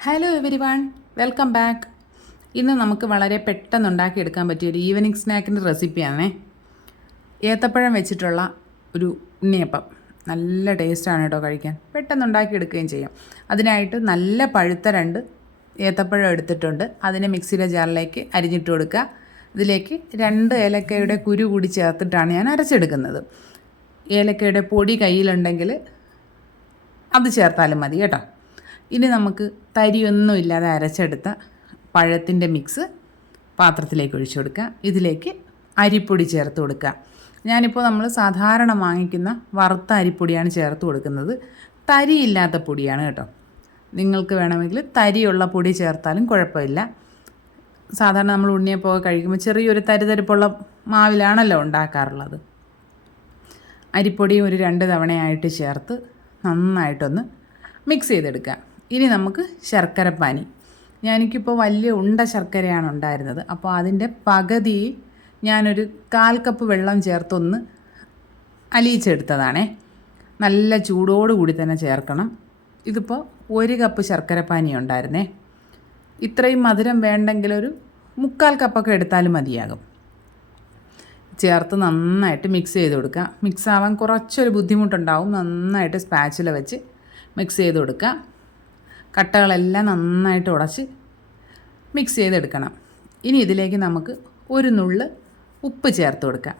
Hello everyone welcome back ഇന്ന് നമുക്ക് വളരെ പെട്ടെന്ന് ഉണ്ടാക്കിയെടുക്കാൻ പറ്റിയ ഒരു ഈവനിങ് സ്നാക്കിന്റെ റെസിപ്പിയാണേ ഏത്തപ്പഴം വെച്ചിട്ടുള്ള ഒരു ഉണ്ണിയപ്പം. നല്ല ടേസ്റ്റാണ് കേട്ടോ കഴിക്കാൻ. പെട്ടെന്ന് ഉണ്ടാക്കിയെടുക്കുകയും ചെയ്യാം. അതിനായിട്ട് നല്ല പഴുത്ത രണ്ട് ഏത്തപ്പഴം എടുത്തിട്ടുണ്ട്. അതിനെ മിക്സിയുടെ ജാറിലേക്ക് അരിഞ്ഞിട്ട് കൊടുക്കുക. ഇതിലേക്ക് രണ്ട് ഏലക്കയുടെ കുരു കൂടി ചേർത്തിട്ടാണ് ഞാൻ അരച്ചെടുക്കുന്നത്. ഏലക്കയുടെ പൊടി കയ്യിലുണ്ടെങ്കിൽ അത് ചേർത്താലും മതി കേട്ടോ. ഇനി നമുക്ക് തരിയൊന്നും ഇല്ലാതെ അരച്ചെടുത്ത പഴത്തിന്റെ മിക്സ് പാത്രത്തിലേക്ക് ഒഴിച്ചു കൊടുക്കുക. ഇതിലേക്ക് അരിപ്പൊടി ചേർത്ത് കൊടുക്കുക. ഞാനിപ്പോൾ നമ്മൾ സാധാരണ വാങ്ങിക്കുന്ന വറുത്ത അരിപ്പൊടിയാണ് ചേർത്ത് കൊടുക്കുന്നത്. തരിയില്ലാത്ത പൊടിയാണ് കേട്ടോ. നിങ്ങൾക്ക് വേണമെങ്കിൽ തരിയുള്ള പൊടി ചേർത്താലും കുഴപ്പമില്ല. സാധാരണ നമ്മൾ ഉണ്ണിയപ്പോൾ കഴിക്കുമ്പോൾ ചെറിയൊരു തരിതരിപ്പുള്ള മാവിലാണല്ലോ ഉണ്ടാക്കാറുള്ളത്. അരിപ്പൊടിയും ഒരു രണ്ട് തവണയായിട്ട് ചേർത്ത് നന്നായിട്ടൊന്ന് മിക്സ് ചെയ്തെടുക്കുക. ഇനി നമുക്ക് ശർക്കരപ്പാനി ഞാനിക്കിപ്പോൾ വലിയ ഉണ്ട ശർക്കരയാണ് ഉണ്ടായിരുന്നത്. അപ്പോൾ അതിന്റെ പകുതി ഞാനൊരു കാൽ കപ്പ് വെള്ളം ചേർത്തൊന്ന് അലിയിച്ചെടുത്തതാണേ. നല്ല ചൂടോടുകൂടി തന്നെ ചേർക്കണം. ഇതിപ്പോൾ ഒരു കപ്പ് ശർക്കരപ്പാനി ഉണ്ടായിരുന്നേ. ഇത്രയും മധുരം വേണ്ടെങ്കിൽ ഒരു മുക്കാൽ കപ്പൊക്കെ എടുത്താലും മതിയാകും. ചേർത്ത് നന്നായിട്ട് മിക്സ് ചെയ്ത് കൊടുക്കുക. മിക്സ് ആവാൻ കുറച്ചൊരു ബുദ്ധിമുട്ടുണ്ടാവും. നന്നായിട്ട് സ്പാച്ചില വെച്ച് മിക്സ് ചെയ്ത് കൊടുക്കുക. കട്ടകളെല്ലാം നന്നായിട്ട് ഉടച്ച് മിക്സ് ചെയ്തെടുക്കണം. ഇനി ഇതിലേക്ക് നമുക്ക് ഒരു നുള്ള് ഉപ്പ് ചേർത്ത് കൊടുക്കാം.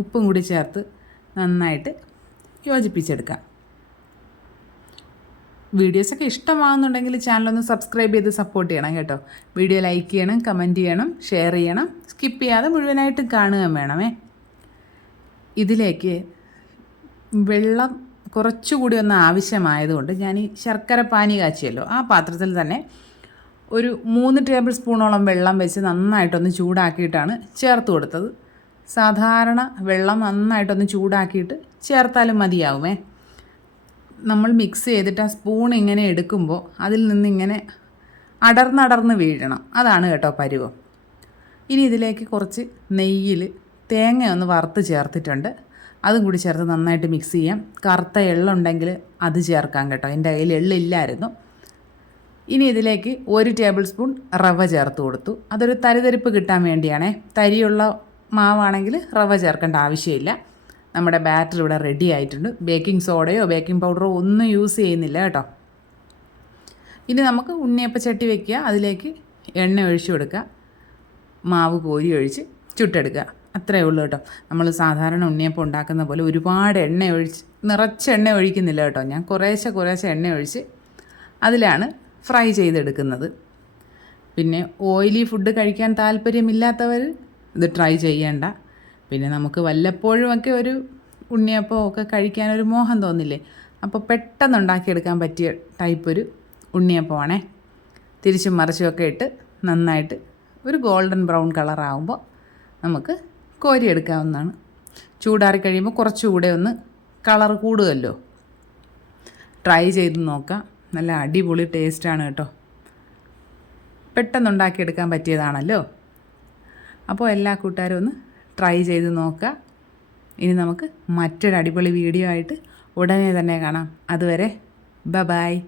ഉപ്പും കൂടി ചേർത്ത് നന്നായിട്ട് യോജിപ്പിച്ചെടുക്കാം. വീഡിയോസൊക്കെ ഇഷ്ടമാകുന്നുണ്ടെങ്കിൽ ചാനലൊന്ന് സബ്സ്ക്രൈബ് ചെയ്ത് സപ്പോർട്ട് ചെയ്യണം കേട്ടോ. വീഡിയോ ലൈക്ക് ചെയ്യണം കമന്റ് ചെയ്യണം ഷെയർ ചെയ്യണം സ്കിപ്പ് ചെയ്യാതെ മുഴുവനായിട്ട് കാണുകയും വേണമേ. ഇതിലേക്ക് വെള്ളം കുറച്ചുകൂടി ഒന്ന് ആവശ്യമായതുകൊണ്ട് ഞാൻ ഈ ശർക്കര പാനി കാച്ചിയല്ലോ. ആ പാത്രത്തിൽ തന്നെ ഒരു മൂന്ന് ടേബിൾ സ്പൂണോളം വെള്ളം വെച്ച് നന്നായിട്ടൊന്ന് ചൂടാക്കിയിട്ടാണ് ചേർത്ത് കൊടുത്തത്. സാധാരണ വെള്ളം നന്നായിട്ടൊന്ന് ചൂടാക്കിയിട്ട് ചേർത്താലും മതിയാവുമേ. നമ്മൾ മിക്സ് ചെയ്തിട്ട് ആ സ്പൂൺ ഇങ്ങനെ എടുക്കുമ്പോൾ അതിൽ നിന്ന് ഇങ്ങനെ അടർന്നടർന്ന് വീഴണം. അതാണ് കേട്ടോ പരുവം. ഇനി ഇതിലേക്ക് കുറച്ച് നെയ്യിൽ തേങ്ങ ഒന്ന് വറുത്ത് ചേർത്തിട്ടുണ്ട്. അതും കൂടി ചേർത്ത് നന്നായിട്ട് മിക്സ് ചെയ്യാം. കറുത്ത എള്ളുണ്ടെങ്കിൽ അത് ചേർക്കാം കേട്ടോ. എന്റെ കയ്യിൽ എള്ളില്ലായിരുന്നു. ഇനി ഇതിലേക്ക് ഒരു ടേബിൾ സ്പൂൺ റവ ചേർത്ത് കൊടുത്തു. അതൊരു തരിതരിപ്പ് കിട്ടാൻ വേണ്ടിയാണേ. തരിയുള്ള മാവാണെങ്കിൽ റവ ചേർക്കേണ്ട ആവശ്യമില്ല. നമ്മുടെ ബാറ്റർ ഇവിടെ റെഡി ആയിട്ടുണ്ട്. ബേക്കിംഗ് സോഡയോ ബേക്കിംഗ് പൗഡറോ ഒന്നും യൂസ് ചെയ്യുന്നില്ല കേട്ടോ. ഇനി നമുക്ക് ഉണ്ണിയപ്പ ചട്ടി വെക്കുക. അതിലേക്ക് എണ്ണ ഒഴിച്ചു കൊടുക്കുക. മാവ് കോരി ഒഴിച്ച് ചുട്ടെടുക്കുക. അത്രയേ ഉള്ളൂ കേട്ടോ. നമ്മൾ സാധാരണ ഉണ്ണിയപ്പം ഉണ്ടാക്കുന്ന പോലെ ഒരുപാട് എണ്ണ ഒഴിച്ച് നിറച്ച് എണ്ണ ഒഴിക്കുന്നില്ല കേട്ടോ. ഞാൻ കുറേശ്ശെ കുറേശ്ശെ എണ്ണ ഒഴിച്ച് അതിലാണ് ഫ്രൈ ചെയ്തെടുക്കുന്നത്. പിന്നെ ഓയിലി ഫുഡ് കഴിക്കാൻ താല്പര്യമില്ലാത്തവർ ഇത് ട്രൈ ചെയ്യേണ്ട. പിന്നെ നമുക്ക് വല്ലപ്പോഴുമൊക്കെ ഒരു ഉണ്ണിയപ്പം ഒക്കെ കഴിക്കാൻ ഒരു മോഹം തോന്നില്ലേ? അപ്പോൾ പെട്ടെന്ന് ഉണ്ടാക്കിയെടുക്കാൻ പറ്റിയ ടൈപ്പ് ഒരു ഉണ്ണിയപ്പമാണേ. തിരിച്ചും മറിച്ചുമൊക്കെ ഇട്ട് നന്നായിട്ട് ഒരു ഗോൾഡൻ ബ്രൗൺ കളറാകുമ്പോൾ നമുക്ക് കോരിയെടുക്കാവുന്നതാണ് ചൂടാറി കഴിയുമ്പോൾ കുറച്ചുകൂടെ ഒന്ന് കളർ കൂടുമല്ലോ ട്രൈ ചെയ്ത് നോക്കാം. നല്ല അടിപൊളി ടേസ്റ്റാണ് കേട്ടോ. പെട്ടെന്ന് ഉണ്ടാക്കിയെടുക്കാൻ പറ്റിയതാണല്ലോ. അപ്പോൾ എല്ലാ കൂട്ടുകാരും ഒന്ന് ട്രൈ ചെയ്ത് നോക്കുക. ഇനി നമുക്ക് മറ്റൊരു അടിപൊളി വീഡിയോ ആയിട്ട് ഉടനെ തന്നെ കാണാം. അതുവരെ ബ ബായ്